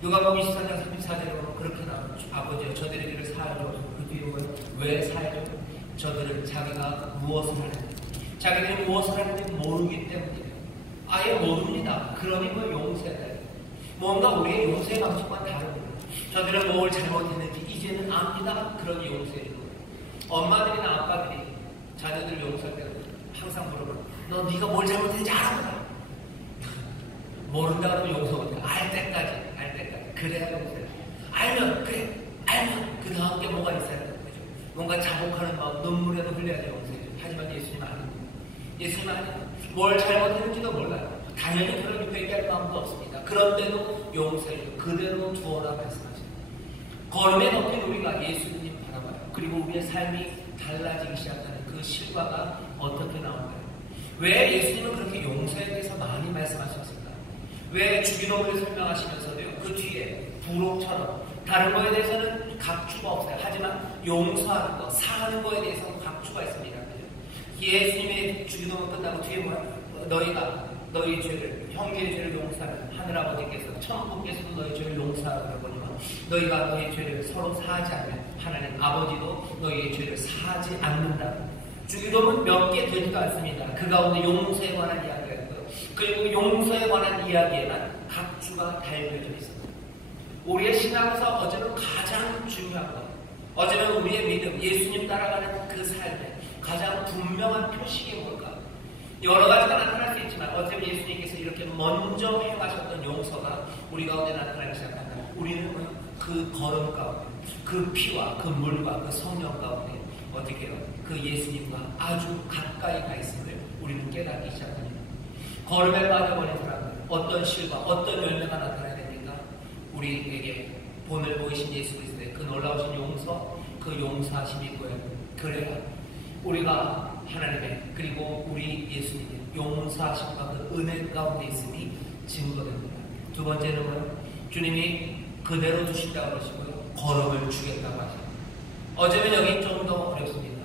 누가복음 24장 34절에 보면 그렇게 나와요. 아버지여, 저들의 죄를 사하여 주옵소서. 그 뒤에 뭐예요? 왜 사하여 주옵소서? 저들은 자기가 무엇을 하는지, 자기들이 무엇을 하는지 모르기 때문이에요. 아예 모릅니다. 그러니 뭐 용서해야 돼요. 뭔가 우리의 용서의 방식과는 다릅니다. 저들은 뭘 잘못했는지 이제는 압니다. 그러니 용서해 주는 거예요. 엄마들이나 아빠들이 자녀들 용서할 때 항상 물어봐요. 너 네가 뭘 잘못했는지 알아? 모른다 그러면 용서 못해. 알 때까지. 그래야 용서해. 알면 그 다음 게 뭐가 있어야 돼요. 뭔가 자복하는 마음, 눈물에도 흘려야지 용서해줘. 하지만 예수님은 아닙니다. 예수님은 아니에요. 뭘 잘못했는지도 몰라요. 당연히 그런 회개할 마음도 없습니다. 그런데도 용서해줘. 그대로 두어라 말씀하십니다. 걸음에 덮인 우리가 예수님 바라봐요. 그리고 우리의 삶이 달라지기 시작하는 그 실과가 어떻게 나올까요? 왜 예수님은 그렇게 용서에 대해서 많이 말씀하셨을까? 왜 주기도문을 설명하시면서도요, 그 뒤에 부록처럼 다른 거에 대해서는 각주가 없어요. 하지만 용서하는 거, 사하는 거에 대해서는 각주가 있습니다. 예수님의 주기도문 끝나고 뒤에 뭐야? 너희가 너희 죄를, 형제의 죄를 용서하면 하늘아버지께서, 천국께서도 너희 죄를 용서하라고 하거니와 너희가 너희 죄를 서로 사하지 않으면 하나님 아버지도 너희의 죄를 사하지 않는다. 주기도문 몇 개 되지도 않습니다. 그 가운데 용서에 관한 이야기가 있고요. 그리고 용서에 관한 이야기에만 각주가 달려져 있습니다. 우리의 신앙에서 어쩌면 가장 중요한 것, 어쩌면 우리의 믿음, 예수님 따라가는 그 삶에 가장 분명한 표식이 뭘까? 여러 가지가 나타날 수 있지만 어쩌면 예수님께서 이렇게 먼저 행하셨던 용서가 우리 가운데 나타나기 시작한다. 우리는 그 걸음 가운데, 그 피와 그 물과 그 성령 가운데 어떻게 해요? 그 예수님과 아주 가까이 가 있음을 우리는 깨닫기 시작합니다. 걸음에 빠져버린 사람들, 어떤 실과 어떤 열매가 나타나야 됩니까? 우리에게 본을 보이신 예수 그리스도의 그 놀라우신 용서, 그 용서하심이 있고요. 그래야 우리가 하나님의, 그리고 우리 예수님의 용서하심과 그 은혜 가운데 있음이 증거됩니다. 두 번째는 뭐예요? 주님이 그대로 두신다고 그러시고요, 걸음을 주겠다고 하십니다. 어쩌면 여기 좀 더 어렵습니다.